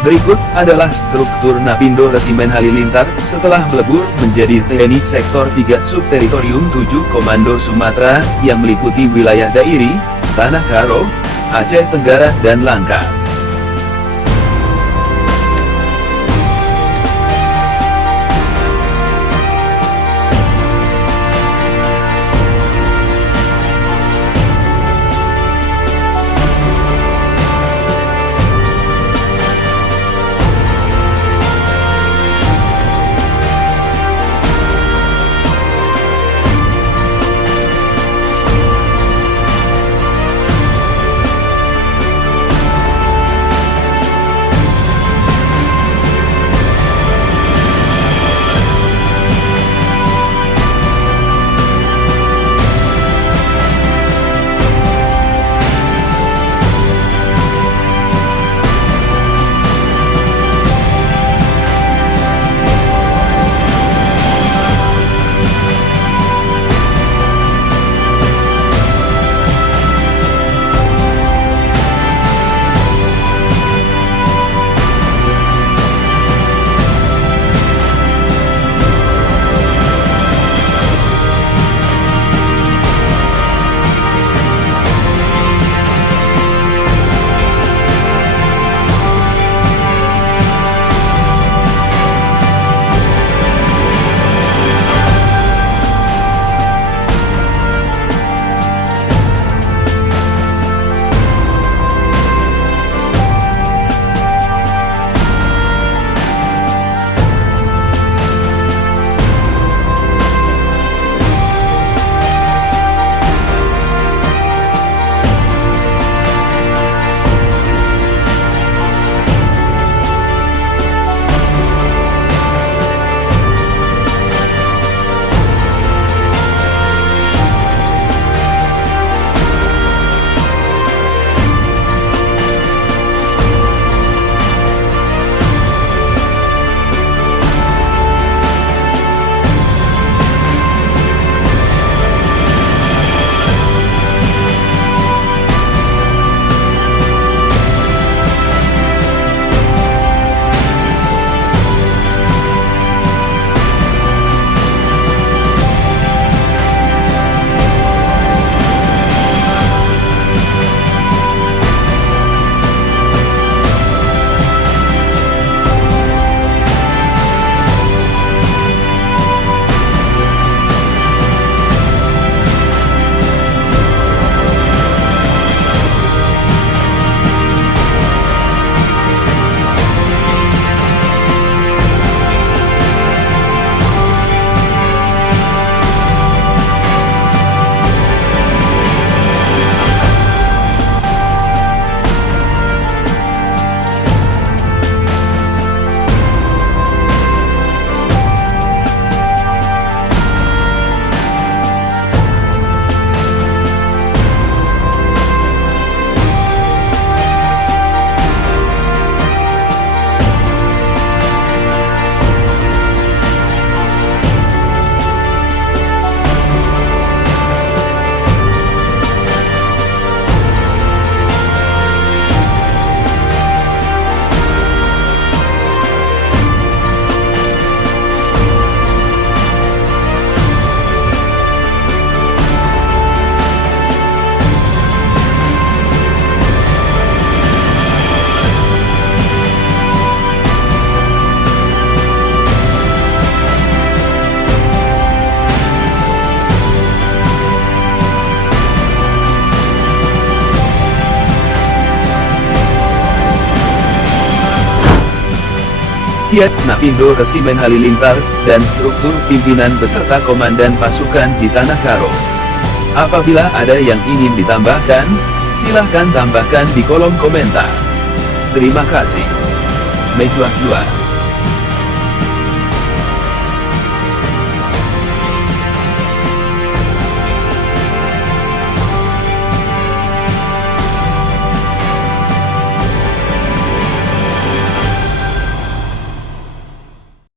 Berikut adalah struktur Napindo Resimen Halilintar setelah melebur menjadi TNI Sektor 3 Subteritorium 7 Komando Sumatera yang meliputi wilayah Dairi, Tanah Karo, Aceh Tenggara dan Langkat. Kiat Napindo Resimen Halilintar, dan struktur pimpinan beserta komandan pasukan di Tanah Karo. Apabila ada yang ingin ditambahkan, silahkan tambahkan di kolom komentar. Terima kasih. Mejwa Jua.